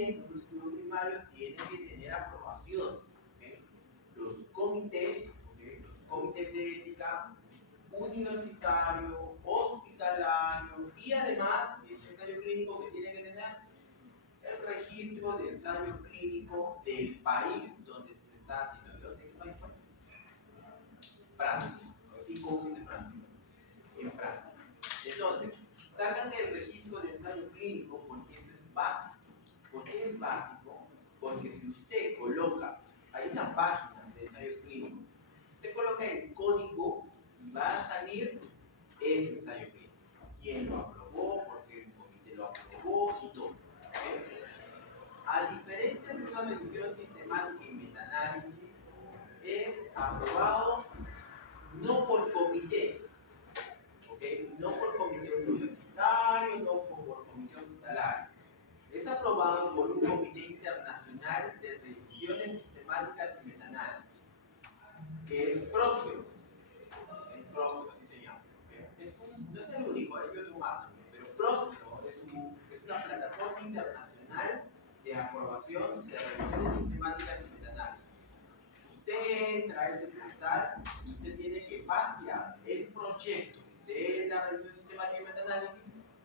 también un estudio primario tiene que tener aprobaciones. ¿Okay? Los comités, ¿okay? Los comités de ética, universitario, hospitalario y además ese ensayo clínico que tiene que tener el registro de ensayo clínico del país donde se está haciendo. ¿De qué país fue? Francia. Así como de Francia. En Francia. Entonces, sacan el registro de ensayo clínico porque eso es básico. ¿Por qué es básico? Porque si usted coloca, hay una página de ensayos clínicos, usted coloca el código y va a salir ese ensayo clínico. ¿Quién lo aprobó? ¿Por qué el comité lo aprobó? Y todo. ¿Okay? A diferencia de una revisión sistemática y metaanálisis, es aprobado no por comités, ¿okay? No por comité universitario, no por comité hospitalario. Es aprobado por un comité internacional de revisiones sistemáticas y metaanálisis, que es Próspero. El Próspero, así se llama. ¿Okay? No es el único, hay otro más también, pero Próspero es una plataforma internacional de aprobación de revisiones sistemáticas y metaanálisis. Usted entra a ese portal y usted tiene que vaciar el proyecto de la revisión sistemática y metaanálisis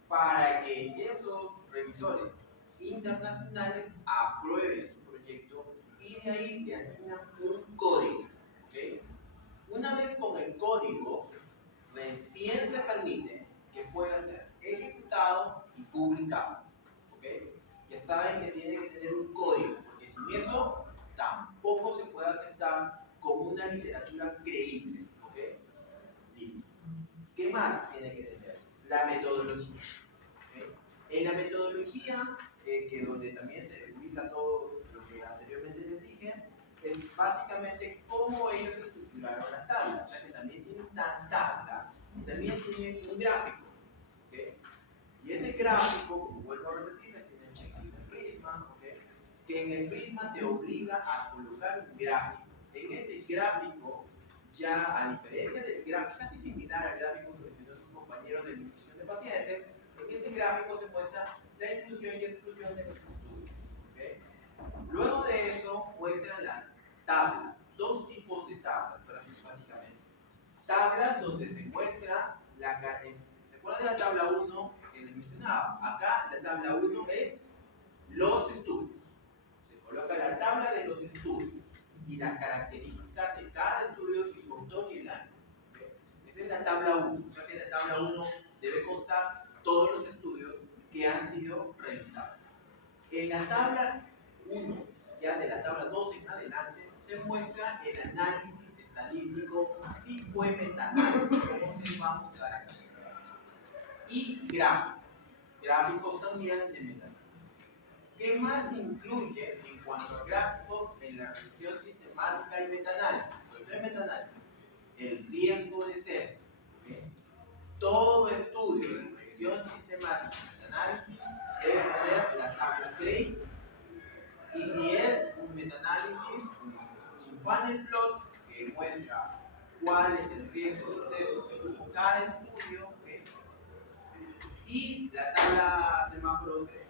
para que esos revisores internacionales aprueben su proyecto y de ahí le asignan un código. ¿Okay? Una vez con el código, recién se permite que pueda ser ejecutado y publicado. ¿Okay? Ya saben que tiene que tener un código, porque sin eso tampoco se puede aceptar como una literatura creíble. ¿Okay? Listo. ¿Qué más tiene que tener? La metodología. ¿Okay? En la metodología, que donde también se publica todo lo que anteriormente les dije, es básicamente cómo ellos estructuraron la tabla. O sea que también tienen una tabla y también tienen un gráfico. ¿Okay? Y ese gráfico, como vuelvo a repetirles, tiene el checklist del Prisma, ¿okay? Que en el Prisma te obliga a colocar un gráfico. En ese gráfico, ya a diferencia del gráfico, casi similar al gráfico que mencionó sus compañeros de la inclusión de pacientes, en ese gráfico se muestra la inclusión y exclusión de los estudios. ¿Okay? Luego de eso, muestran las tablas, dos tipos de tablas, básicamente. Tablas donde se muestra la carga. ¿Se acuerdan de la tabla 1 que les mencionaba? Acá la tabla 1 es los estudios. Se coloca la tabla de los estudios y las características de cada estudio y su autor y el año. ¿Okay? Esa es la tabla 1. O sea que en la tabla 1 debe constar todos los estudios que han sido revisados. En la tabla 1, ya de la tabla 2 en adelante, se muestra el análisis estadístico si fue metaanálisis, como se va a mostrar acá. Y gráficos también de metaanálisis. ¿Qué más incluye en cuanto a gráficos en la revisión sistemática y metaanálisis? Sobre todo en metaanálisis, el riesgo de sesgo. ¿Okay? Todo estudio de revisión sistemática y metaanálisis debe tener la tabla CREI, y si es un metaanálisis, un funnel plot que muestra cuál es el riesgo de sesgo que tuvo cada estudio, ¿okay? Y la tabla semáforo 3.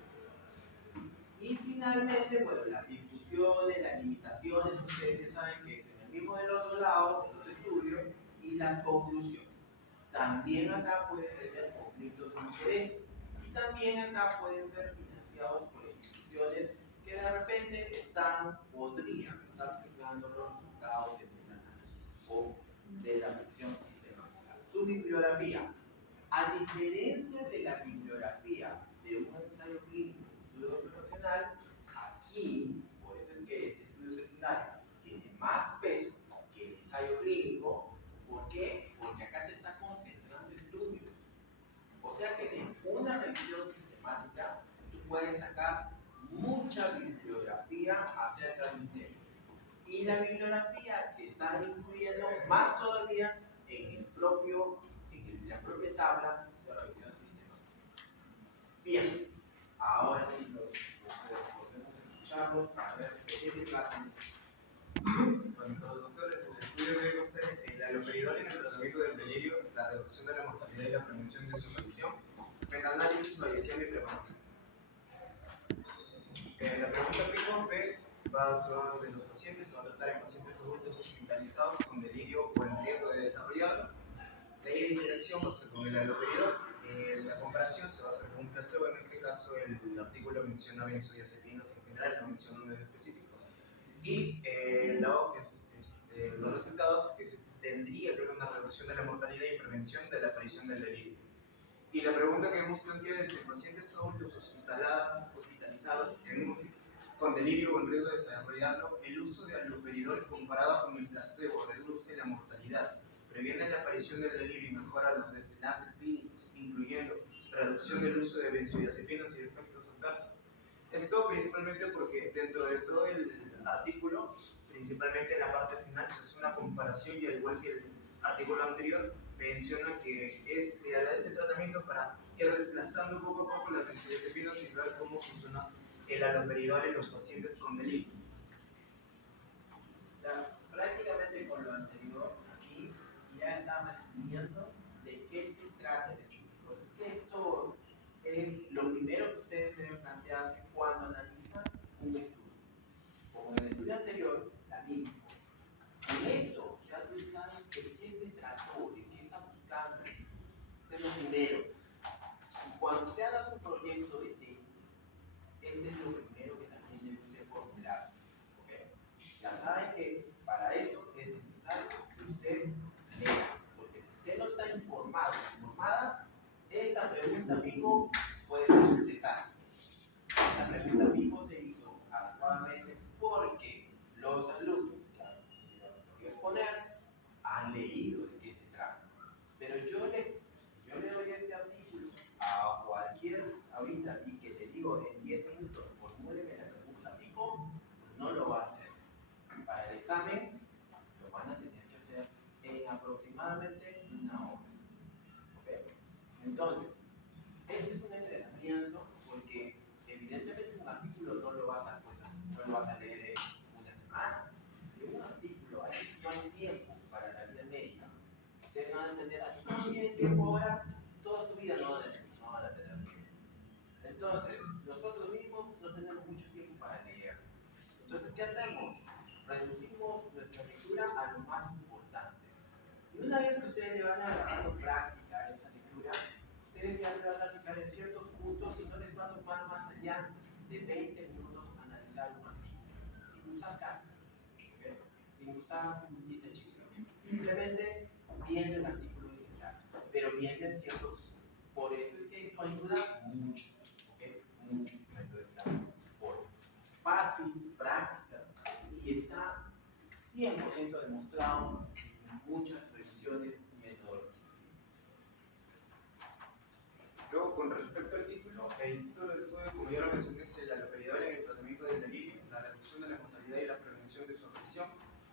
Y finalmente, bueno, las discusiones, las limitaciones, ustedes ya saben que es en el mismo del otro lado, del otro estudio, y las conclusiones. También acá pueden tener conflictos de interés y también acá pueden ser financiados por instituciones que de repente podrían estar sesgando los resultados del metaanálisis o de la revisión sistemática. Su bibliografía. A diferencia de la bibliografía de un ensayo clínico, estudio profesional, aquí, por eso es que este estudio secundario tiene más peso que el ensayo clínico. ¿Por qué? Porque acá te está concentrando estudios. O sea que de una revisión sistemática tú puedes sacar mucha bibliografía acerca de un tema. Y la bibliografía te está incluyendo más todavía en la propia tabla de revisión sistemática. Bien, ahora sí podemos escucharlos para ver de qué se trata. Bueno, saludos doctores. El estudio de ECOC, la haloperidol en el tratamiento del delirio, la reducción de la mortalidad y la prevención de su aparición, metaanálisis, variación y prevalencia. La pregunta pico B va a ser de los pacientes, se va a tratar en pacientes adultos hospitalizados con delirio o en riesgo de desarrollarlo. La idea de interacción va a ser con el haloperidol. La comparación se va a hacer con un placebo. En este caso, el artículo menciona benzodiazepinas en general, no menciona uno en específico. Y los resultados que se tendría que haber una reducción de la mortalidad y prevención de la aparición del delirio. Y la pregunta que hemos planteado es: en pacientes adultos hospitalizados con delirio o en riesgo de desarrollarlo, el uso de haloperidol comparado con el placebo reduce la mortalidad, previene la aparición del delirio y mejora los desenlaces clínicos, incluyendo reducción del uso de benzodiazepinas y efectos adversos. Esto principalmente porque dentro de todo el artículo, principalmente en la parte final, se hace una comparación y al igual que el artículo anterior, menciona que se hará este tratamiento para ir desplazando poco a poco las benzodiazepinas y ver cómo funciona el haloperidol en los pacientes con delirio. O sea, prácticamente con lo anterior, aquí ya estamos resumiendo de qué se trata el estudio. Entonces, esto es lo primero que ustedes deben plantearse cuando analizan un estudio. Como en el estudio anterior, la misma. Con esto ya tú sabes de qué se trató, de qué está buscando. Eso es lo primero. Y cuando usted haga su proyecto de tesis, este es lo primero que también debe usted formularse. ¿Okay? Ya saben que para eso es necesario que usted lea, porque si usted no está informado, informada, esta pregunta mismo puede ser un desastre. Esta pregunta mismo se hizo actualmente porque los alumnos que los voy a exponer han leído de qué se trata. Pero yo le doy este artículo a cualquier ahorita y que le digo en 10 minutos formúleme la pregunta pico, pues no lo va a hacer. Para el examen lo van a tener que hacer en aproximadamente una hora. ¿Okay? Entonces, este es un entrenamiento porque evidentemente un artículo no lo vas a leer en una semana. En un artículo no hay tiempo para la vida médica. Ustedes van a tener así como bien tiempo ahora, toda su vida no van a tener tiempo. Entonces, nosotros mismos no tenemos mucho tiempo para leer. Entonces, ¿qué hacemos? Reducimos nuestra lectura a lo más importante. Y una vez que ustedes le van agarrando práctica a esta lectura, ustedes ya se van a fijar en ciertos puntos y no les va a tomar más allá de 20 minutos analizar un artículo, sin usar casco, ¿okay? Sin usar un diseño. Simplemente viendo el artículo en general, pero viendo en ciertos. Por eso es que esto ayuda mucho, ¿okay? Mucho de esta forma. Fácil, práctica, y está 100% demostrado en muchas revisiones metodológicas. Luego, con respecto al título, el título del estudio, como ya lo mencioné, es el haloperidol en el tratamiento del delirio, la reducción de la mortalidad y la prevención de su aparición,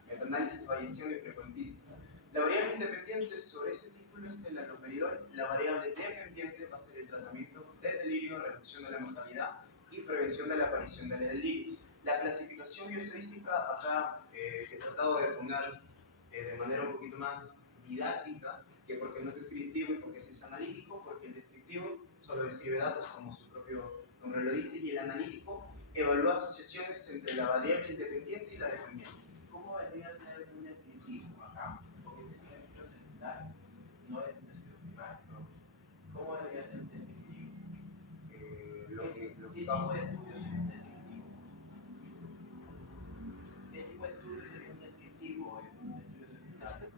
metaanálisis, variación y frecuentista. La variable independiente sobre este título es el haloperidol. La variable dependiente va a ser el tratamiento del delirio, reducción de la mortalidad y prevención de la aparición del delirio. La clasificación bioestadística acá he tratado de poner de manera un poquito más didáctica, que porque no es descriptivo y porque sí es analítico, porque el descriptivo solo describe datos como su propio nombre lo dice, y el analítico evalúa asociaciones entre la variable independiente y la dependiente. ¿Cómo vendría a ser un descriptivo acá? Porque este es un estudio secundario, no es un estudio primario. ¿Cómo debería ser un descriptivo? ¿Qué tipo de estudio sería un descriptivo? ¿Qué tipo de estudio sería un descriptivo en un estudio secundario?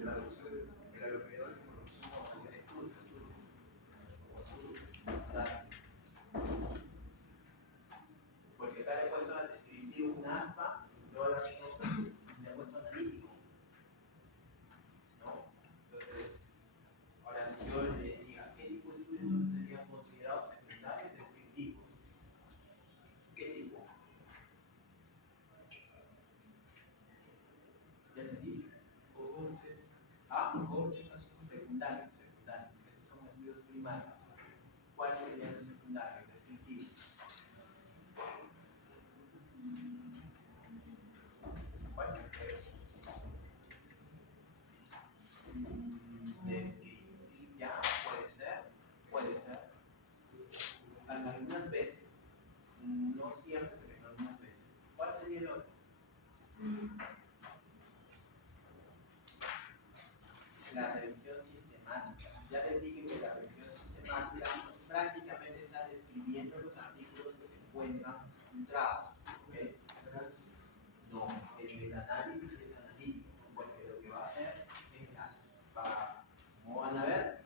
La reducción del haloperidol y reducción de la mortalidad. Secundario. Porque acá le he puesto al descriptivo un aspa, yo le he puesto analítico. ¿No? Entonces, ahora si yo le diga qué tipo de estudios entonces serían considerados secundarios descriptivos. ¿Qué tipo? Ya les dije. Secundarios. Esos son estudios primarios. ¿Cuáles serían los secundarios descriptivos? tengan filtrados. ¿Okay? No, el metaanálisis es analítico, porque lo que va a hacer es como van a ver,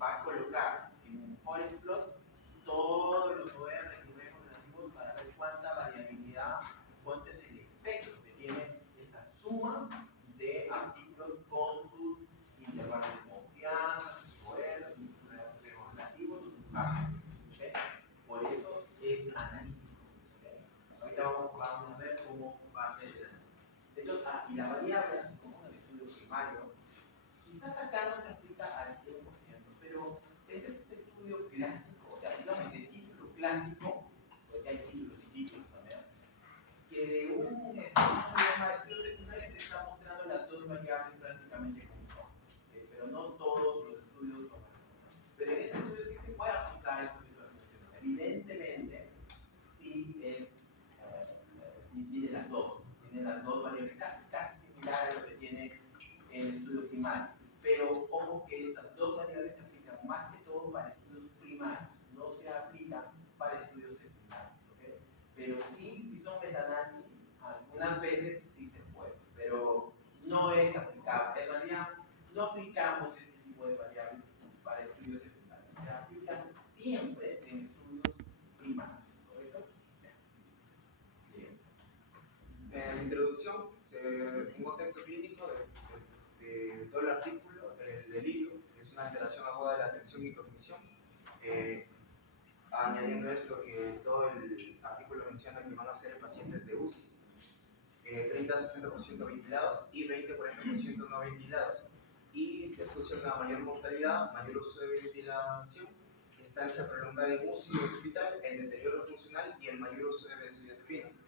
va a colocar en un forest plot todos los ORs y redes relativos para ver cuánta variabilidad, cuánto es el espectro que tiene esa suma de artículos con sus intervalos de confianza, sus OR, sus redes relativos, sus casos. ¿Okay? Por eso es analítico. ¿Okay? Ahorita vamos a ver cómo va a ser el análisis. Entonces, y la variable, así como en el estudio primario, quizás acá no se aplica al 100%, pero este es un estudio clásico, o sea, digamos de título clásico, porque hay títulos y títulos también, que de un estudio secundario te está mostrando las dos variables prácticamente como son, pero no todos los estudios son así. Pero en este estudio sí se puede aplicar el estudio de funciones. Evidentemente, sí es, tiene las dos variables casi similares a lo que tiene el estudio primario. Pero ojo que estas dos variables se aplican más que todo para estudios primarios, no se aplican para estudios secundarios. ¿Okay? Pero sí, si son metaanálisis, algunas veces sí se puede, pero no es aplicable. En realidad, no aplicamos este tipo de variables para estudios secundarios, se aplican siempre en estudios primarios. ¿Correcto? Bien. En la introducción, un contexto clínico de todo el artículo, el delirio es una alteración aguda de la atención y cognición. Añadiendo esto, que todo el artículo menciona que van a ser pacientes de UCI, 30-60% ventilados y 20-40% no ventilados, y se asocia una mayor mortalidad, mayor uso de ventilación, estancia prolongada en UCI o hospital, el deterioro funcional y el mayor uso de benzodiazepinas.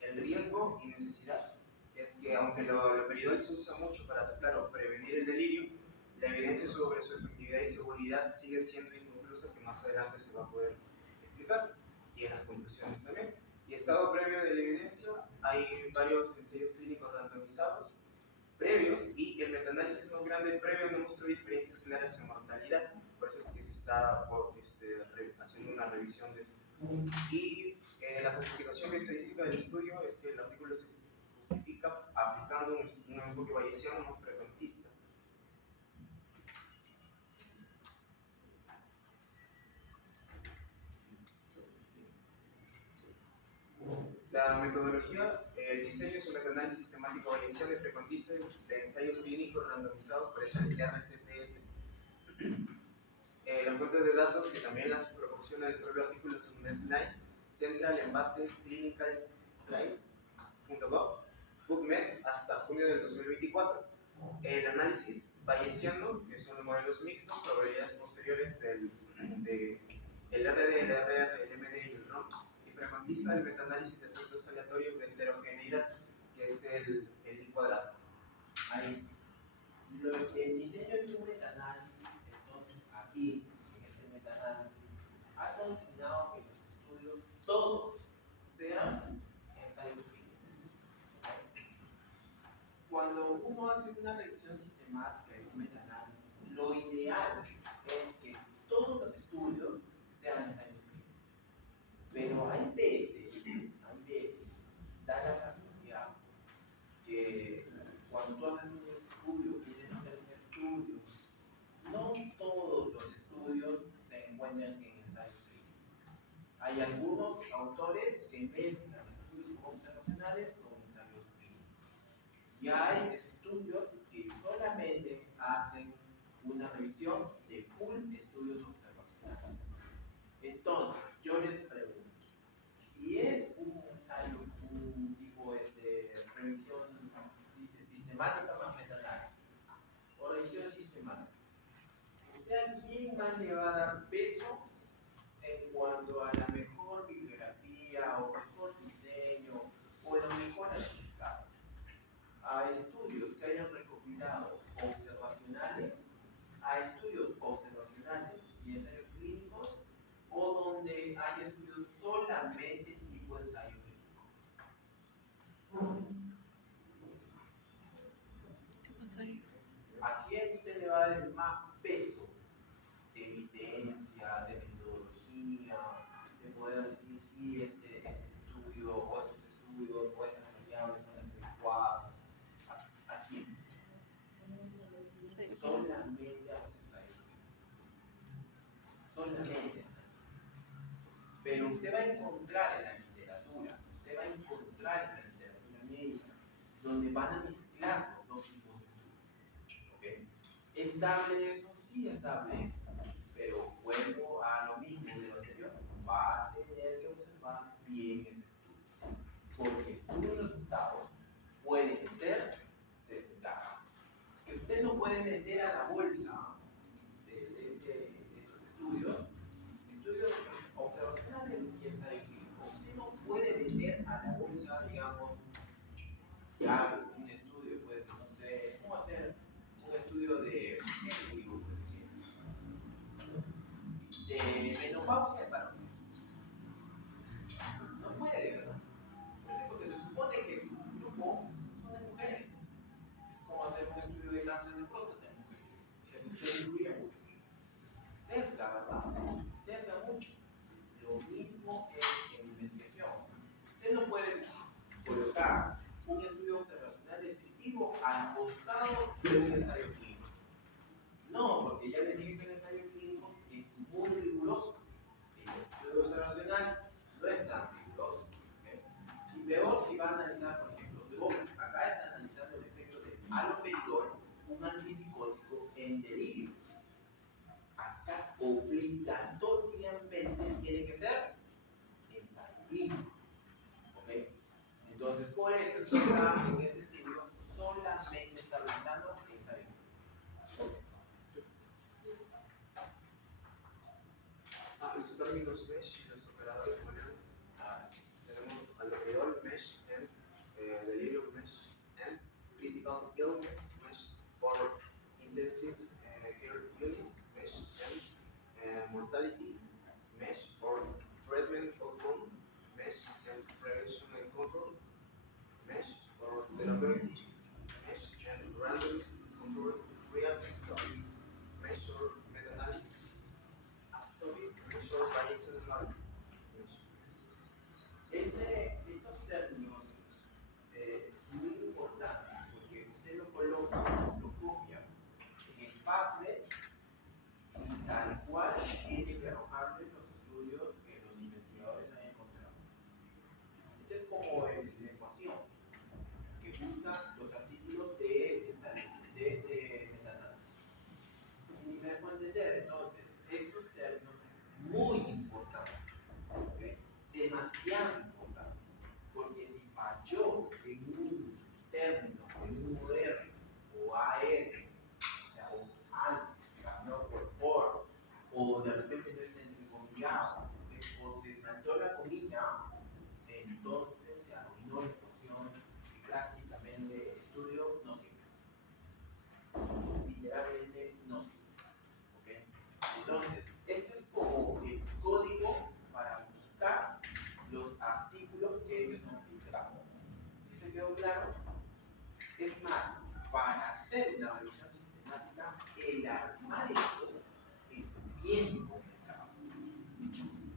El riesgo y necesidad es que, aunque el peridol se usa mucho para tratar o prevenir el delirio, la evidencia sobre su efectividad y seguridad sigue siendo inconclusa, que más adelante se va a poder explicar, y en las conclusiones también. Y estado previo de la evidencia, hay varios ensayos clínicos randomizados previos, y el metaanálisis más grande previo no mostró diferencias claras en mortalidad, por eso es que se está haciendo una revisión de esto. Y la justificación estadística del estudio es que el artículo se justifica aplicando un enfoque bayesiano no frecuentista. La metodología, el diseño es un metaanálisis sistemático bayesiano y frecuentista de ensayos clínicos randomizados, por eso el RCTS. La fuente de datos, que también las proporciona el propio artículo, es un NetLine, Central en base clinicaltrials.gov, PubMed, hasta junio del 2024. El análisis bayesiano, que son los modelos mixtos, probabilidades posteriores del RD, el RR, el MD y el ROM, y frecuentista, el metaanálisis de efectos aleatorios de heterogeneidad, que es el I cuadrado. Ahí. El diseño de un metaanálisis, entonces, aquí, en este metaanálisis, ha consignado que los estudios, todos, sean ensayos clínicos. Cuando uno hace una revisión sistemática de un metaanálisis, lo ideal es que todos los estudios sean ensayos clínicos. Pero hay veces, da la casualidad que cuando tú haces un estudio, quieres hacer un estudio, no todos los estudios se encuentran en ensayos clínicos. Hay algunos autores que mezclan estudios observacionales con ensayos clínicos. Y hay estudios que solamente hacen una revisión de full estudios observacionales. Entonces, yo les pregunto, si es un ensayo, un tipo de revisión sistemática más metaanálisis, o revisión sistemática, ¿usted a quién más le va a dar peso en cuanto a la mejor bibliografía o mejor diseño o los mejores resultados? A estudios que hayan recopilado observacionales, a estudios observacionales y ensayos clínicos, o donde hay estudios solamente tipo ensayo clínico. ¿A quién usted le va a dar el más peso de evidencia, de metodología, de va a encontrar en la literatura, usted va a encontrar en la literatura médica, donde van a mezclar los dos tipos de estudios. ¿Okay? ¿Es dable eso? Sí, es dable eso. Pero vuelvo a lo mismo de lo anterior, va a tener que observar bien ese estudio, porque sus resultados pueden ser sesgados. Que usted no puede meter a la bolsa de estos estudios observacionales y ensayo clínico. Usted no puede meter a la bolsa, digamos, si hago un estudio, pues, no sé, ¿cómo hacer un estudio de, ¿qué digo? De menopausia en varones? No puede, ¿verdad? Porque se supone que su grupo son de mujeres. Es como hacer un estudio de cáncer de próstata en mujeres. Que usted incluye mucho. Sesga, ¿verdad? Sesga mucho. Lo mismo es en investigación. Usted no puede colocar un estudio observacional descriptivo al costado de un ensayo clínico. No, porque ya le dije que el ensayo clínico es muy riguroso. El estudio observacional no es tan riguroso. ¿Okay? Y peor si va a analizar, por ejemplo, acá está analizando el efecto del haloperidol, un antipsicótico en delirio. Acá obligatoriamente tiene que ser ensayo clínico. ¿Okay? Entonces, por eso está en este estudio solamente está realizando ensayo clínico. Los términos MESH y los operadores booleanos. Tenemos haloperidol MESH and delirium MESH and critical illness MESH or intensive care units MESH and mortality MESH or treatment outcome MESH and prevention and control MESH or therapeutic MESH and randomized control real system MESH or meta-analysis study MESH or Bayesian analysis MESH. Estos términos muy importantes porque usted lo coloca, lo copia en el Padlet y tal cual tiene que arrojarle los estudios que los investigadores han encontrado. Este es como la ecuación que busca los artículos de este metaanálisis. Y me dejo entender, entonces, estos términos son muy importantes, ¿okay? Demasiado importantes, porque si falló en un término, en un OR o AR, o sea, un AL, cambiado por o de repente no está entrecomillado, o se saltó la comilla, entonces se arruinó la ecuación y prácticamente el estudio no sirve. Literalmente no sirve. ¿Okay? Entonces, este es como el código para buscar los artículos que ellos han filtrado. ¿Y se quedó claro? Es más, para hacer una revisión sistemática, el armar esto es bien complicado.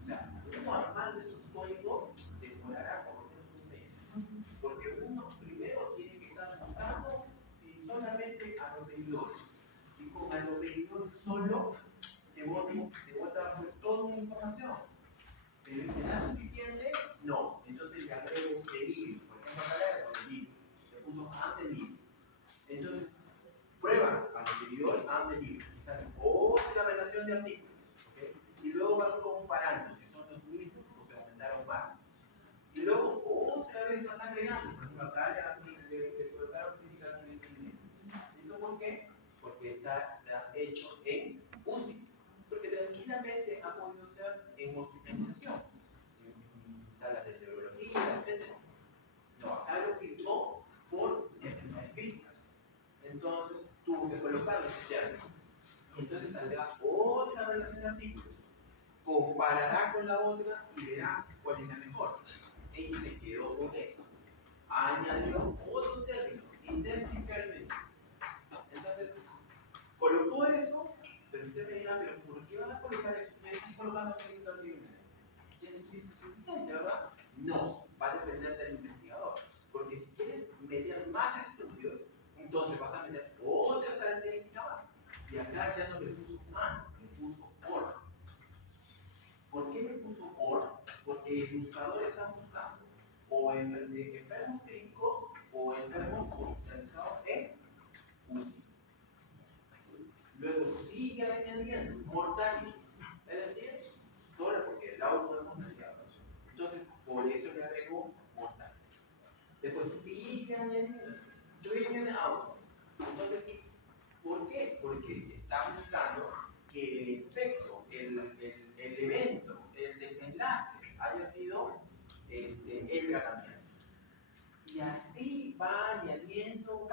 O sea, uno armando estos códigos demorará por lo menos un mes. Porque uno primero tiene que estar buscando si solamente haloperidol. Si con haloperidol solo te bota pues toda una información. Pero ¿será suficiente? No. Entonces le agrego delirio. Por ejemplo, acá le agrego delirio. Le puso andelibrio. Entonces, prueba haloperidol, andelibrio. Y sale otra relación de artículos. ¿Okay? Y luego vas comparando si son los mismos o se aumentaron más. Y luego otra vez vas agregando. Por ejemplo, acá le colocaron crítica trimestrales. ¿Eso por qué? Porque está hecho en UCI. Porque tranquilamente ha podido ser en hospitalización, en salas de neurología, etc. No, acá lo filtró por enfermedades críticas. Entonces tuvo que colocarlo ese término. Y entonces saldrá otra relación de artículos. Comparará con la otra y verá cuál es la mejor. Y se quedó con esa. Añadió otro término, intensive care units. Entonces, colocó eso, pero usted me dirá, pero ¿por qué vas a colocar eso? ¿Me estás colocando segundo término? ¿Es suficiente, verdad? No, va a depender del investigador. Porque si quieres meter más estudios, entonces vas a meter otra característica más. Y acá ya no le puso man, le puso or. ¿Por qué le puso or? Porque o enfermos críticos o enfermos hospitalizados en UCI. Luego sigue añadiendo mortality, es decir, solo porque el auto es contagiado. Entonces, por eso le agrego mortality. Después sigue añadiendo treatment outcome. Entonces, ¿por qué? Porque está buscando que el efecto, el evento, el desenlace haya sido el tratamiento. Y así va añadiendo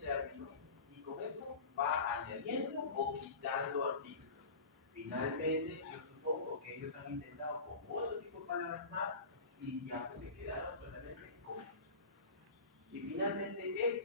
términos y con eso va añadiendo o quitando artículos. Finalmente, yo supongo que ellos han intentado con otro tipo de palabras más y ya pues se quedaron solamente con esto. Y finalmente esto